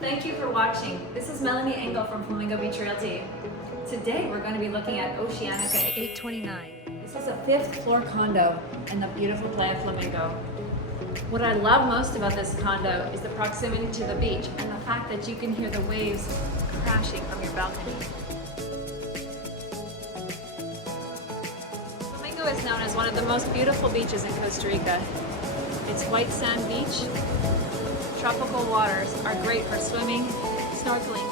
Thank you for watching. This is Melanie Engel from Flamingo Beach Realty. Today we're going to be looking at Oceanica 829. This is a 5th floor condo in the beautiful Playa Flamingo. What I love most about this condo is the proximity to the beach and the fact that you can hear the waves crashing from your balcony. Flamingo is known as one of the most beautiful beaches in Costa Rica. Its white sand beach, tropical waters are great for swimming, snorkeling.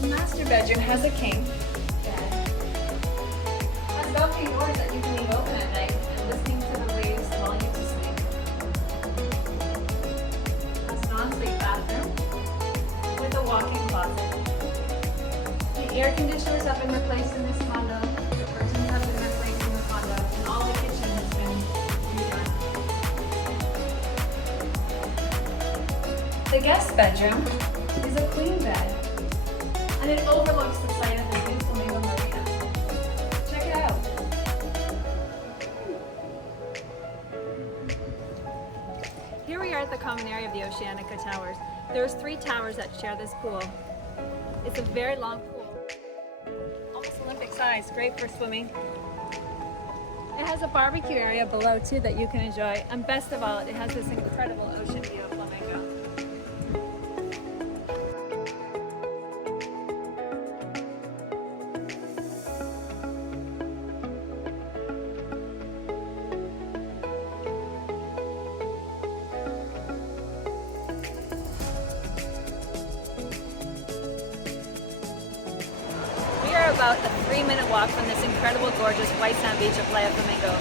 The master bedroom has a king bed. Has balcony doors that you can leave open at night and listening to the waves lulling you to sleep. Has an ensuite bathroom with a walk-in closet. The air conditioners have been replaced in this condo. The curtains have been replaced in the condo, and all the kitchen has been redone. The guest bedroom is a queen bed, and it overlooks the site of the new Flamingo Marina. Check it out. Here we are at the common area of the Oceanica Towers. There's 3 towers that share this pool. It's a very long pool, almost Olympic size, great for swimming. It has a barbecue area below too that you can enjoy, and best of all, it has this incredible ocean view of Flamingo. About a 3-minute walk from this incredible, gorgeous white sand beach of Playa Flamingo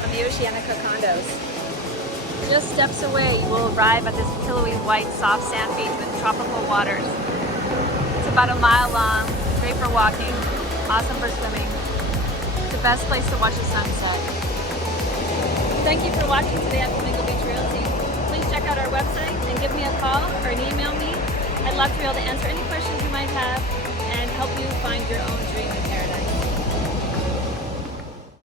from the Oceanica condos. Just steps away, you will arrive at this pillowy white soft sand beach with tropical waters. It's about a mile long, great for walking, awesome for swimming. It's the best place to watch the sunset. Thank you for watching today at Flamingo Beach Realty. Please check out our website and give me a call or an email me. I'd love to be able to answer any questions you might have and help you find your own dream in paradise.